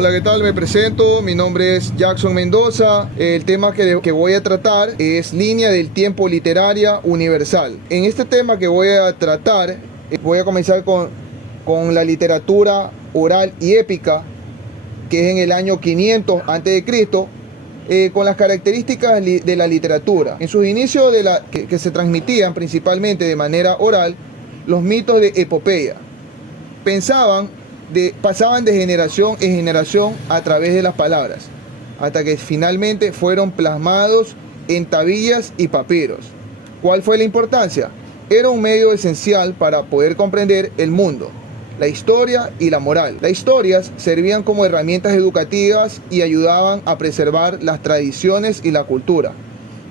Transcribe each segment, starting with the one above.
Hola, ¿qué tal? Me presento, mi nombre es Jackson Mendoza. El tema que voy a tratar es línea del tiempo literaria universal. En este tema que voy a tratar, voy a comenzar con la literatura oral y épica, que es en el año 500 a.C., con las características de la literatura. En sus inicios que se transmitían principalmente de manera oral, los mitos de epopeya. Pasaban de generación en generación a través de las palabras, hasta que finalmente fueron plasmados en tablillas y papiros. ¿Cuál fue la importancia? Era un medio esencial para poder comprender el mundo, la historia y la moral. Las historias servían como herramientas educativas y ayudaban a preservar las tradiciones y la cultura.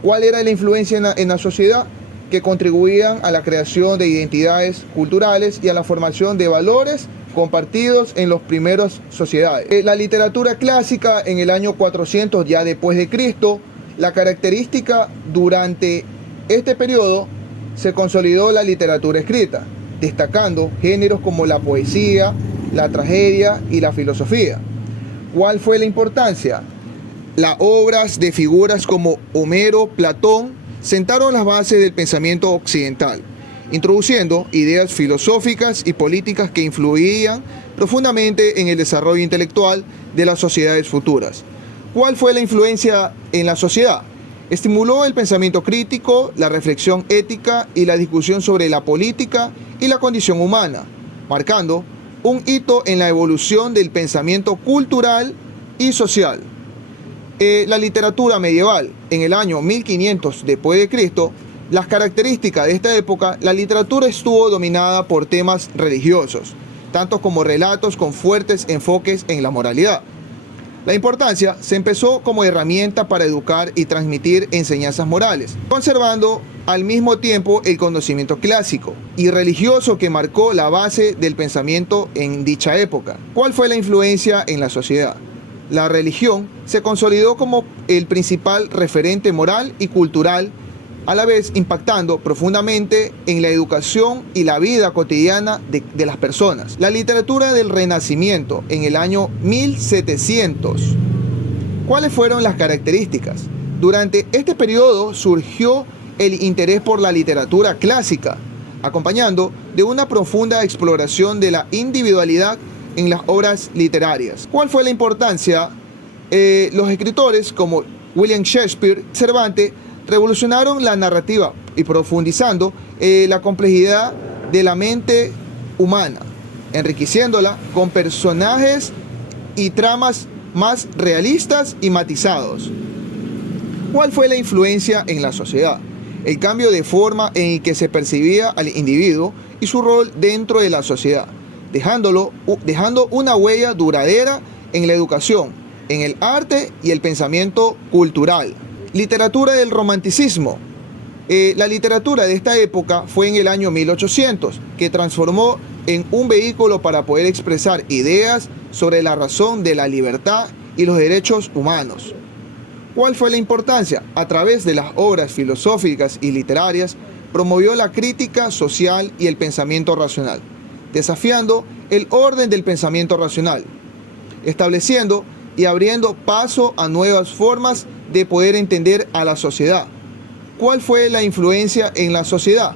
¿Cuál era la influencia en la sociedad? Que contribuían a la creación de identidades culturales y a la formación de valores compartidos en las primeras sociedades. La literatura clásica en el año 400 ya después de Cristo, la característica durante este periodo se consolidó la literatura escrita, destacando géneros como la poesía, la tragedia y la filosofía. ¿Cuál fue la importancia? Las obras de figuras como Homero, Platón, sentaron las bases del pensamiento occidental, introduciendo ideas filosóficas y políticas que influían profundamente en el desarrollo intelectual de las sociedades futuras. ¿Cuál fue la influencia en la sociedad? Estimuló el pensamiento crítico, la reflexión ética y la discusión sobre la política y la condición humana, marcando un hito en la evolución del pensamiento cultural y social. La literatura medieval, en el año 1500 después de Cristo, las características de esta época, la literatura estuvo dominada por temas religiosos, tanto como relatos con fuertes enfoques en la moralidad. La importancia se empezó como herramienta para educar y transmitir enseñanzas morales, conservando al mismo tiempo el conocimiento clásico y religioso que marcó la base del pensamiento en dicha época. ¿Cuál fue la influencia en la sociedad? La religión se consolidó como el principal referente moral y cultural, a la vez impactando profundamente en la educación y la vida cotidiana de las personas. La literatura del Renacimiento en el año 1700. ¿Cuáles fueron las características? Durante este periodo surgió el interés por la literatura clásica, acompañando de una profunda exploración de la individualidad en las obras literarias. ¿Cuál fue la importancia? Los escritores como William Shakespeare, Cervantes, revolucionaron la narrativa y profundizando la complejidad de la mente humana, enriqueciéndola con personajes y tramas más realistas y matizados. ¿Cuál fue la influencia en la sociedad? El cambio de forma en que se percibía al individuo y su rol dentro de la sociedad, dejando una huella duradera en la educación, en el arte y el pensamiento cultural. Literatura del romanticismo. La literatura de esta época fue en el año 1800, que transformó en un vehículo para poder expresar ideas sobre la razón de la libertad y los derechos humanos. ¿Cuál fue la importancia? A través de las obras filosóficas y literarias, promovió la crítica social y el pensamiento racional, desafiando el orden del pensamiento racional, estableciendo y abriendo paso a nuevas formas de poder entender a la sociedad. ¿Cuál fue la influencia en la sociedad?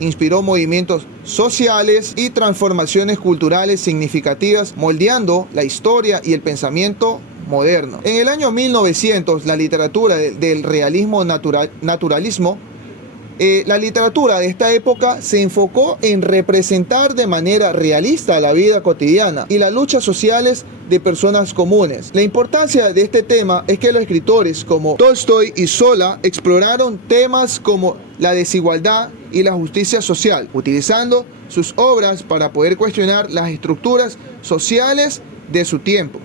Inspiró movimientos sociales y transformaciones culturales significativas, moldeando la historia y el pensamiento moderno. En el año 1900, la literatura del realismo naturalismo, la literatura de esta época se enfocó en representar de manera realista la vida cotidiana y las luchas sociales de personas comunes. La importancia de este tema es que los escritores como Tolstoy y Zola exploraron temas como la desigualdad y la justicia social, utilizando sus obras para poder cuestionar las estructuras sociales de su tiempo.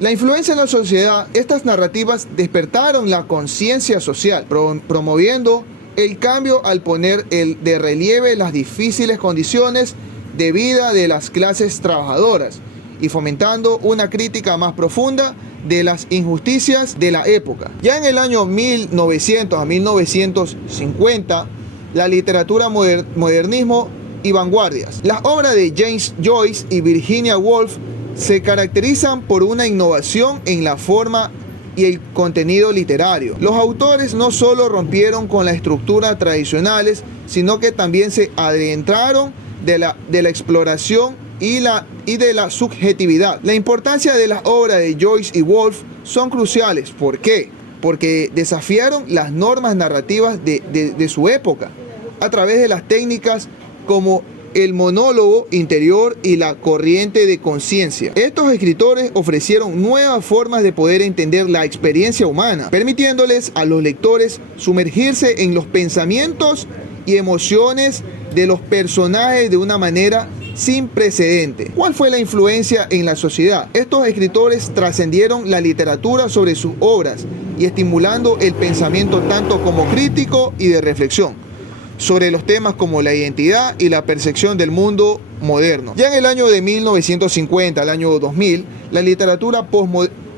La influencia en la sociedad, estas narrativas despertaron la conciencia social, promoviendo el cambio al poner de relieve las difíciles condiciones de vida de las clases trabajadoras y fomentando una crítica más profunda de las injusticias de la época. Ya en el año 1900 a 1950, la literatura modernismo y vanguardias. Las obras de James Joyce y Virginia Woolf se caracterizan por una innovación en la forma y el contenido literario. Los autores no solo rompieron con las estructuras tradicionales, sino que también se adentraron de la exploración y de la subjetividad. La importancia de las obras de Joyce y Woolf son cruciales. ¿Por qué? Porque desafiaron las normas narrativas de su época a través de las técnicas como el monólogo interior y la corriente de conciencia. Estos escritores ofrecieron nuevas formas de poder entender la experiencia humana, permitiéndoles a los lectores sumergirse en los pensamientos y emociones de los personajes de una manera sin precedente. ¿Cuál fue la influencia en la sociedad? Estos escritores trascendieron la literatura sobre sus obras y estimulando el pensamiento tanto como crítico y de reflexión sobre los temas como la identidad y la percepción del mundo moderno. Ya en el año de 1950 al año 2000, la literatura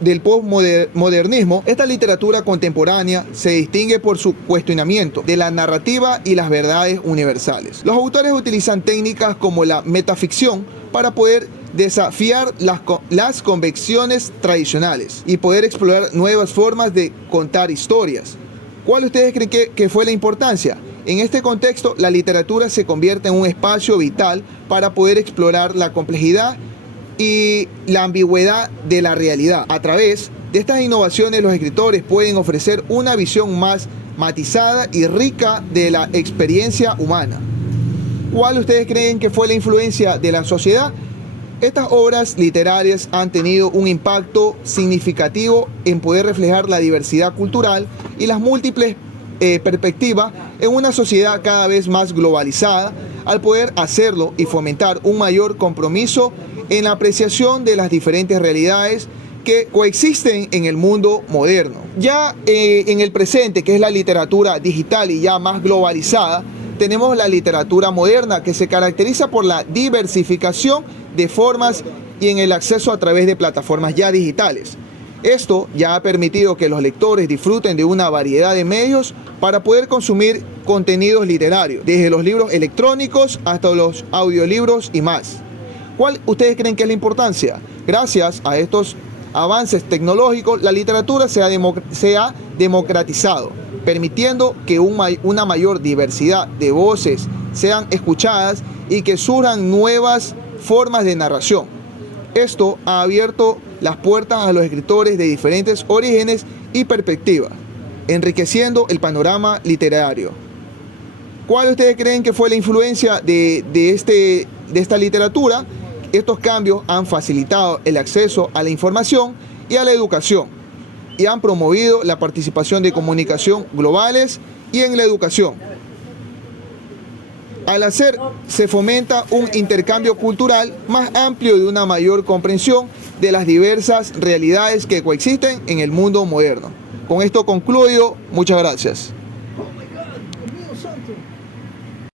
del postmodernismo, esta literatura contemporánea se distingue por su cuestionamiento de la narrativa y las verdades universales. Los autores utilizan técnicas como la metaficción para poder desafiar las convicciones tradicionales y poder explorar nuevas formas de contar historias. ¿Cuál ustedes creen que fue la importancia? En este contexto, la literatura se convierte en un espacio vital para poder explorar la complejidad y la ambigüedad de la realidad. A través de estas innovaciones, los escritores pueden ofrecer una visión más matizada y rica de la experiencia humana. ¿Cuál ustedes creen que fue la influencia de la sociedad? Estas obras literarias han tenido un impacto significativo en poder reflejar la diversidad cultural y las múltiples perspectivas en una sociedad cada vez más globalizada, al poder hacerlo y fomentar un mayor compromiso en la apreciación de las diferentes realidades que coexisten en el mundo moderno. Ya en el presente, que es la literatura digital y ya más globalizada, tenemos la literatura moderna, que se caracteriza por la diversificación de formas y en el acceso a través de plataformas ya digitales. Esto ya ha permitido que los lectores disfruten de una variedad de medios para poder consumir contenidos literarios, desde los libros electrónicos hasta los audiolibros y más. ¿Cuál ustedes creen que es la importancia? Gracias a estos avances tecnológicos, la literatura se ha democratizado, permitiendo que una mayor diversidad de voces sean escuchadas y que surjan nuevas formas de narración. Esto ha abierto las puertas a los escritores de diferentes orígenes y perspectivas, enriqueciendo el panorama literario. ¿Cuál ustedes creen que fue la influencia de esta literatura? Estos cambios han facilitado el acceso a la información y a la educación y han promovido la participación de comunicación globales y en la educación. Al hacer, se fomenta un intercambio cultural más amplio y una mayor comprensión de las diversas realidades que coexisten en el mundo moderno. Con esto concluyo. Muchas gracias.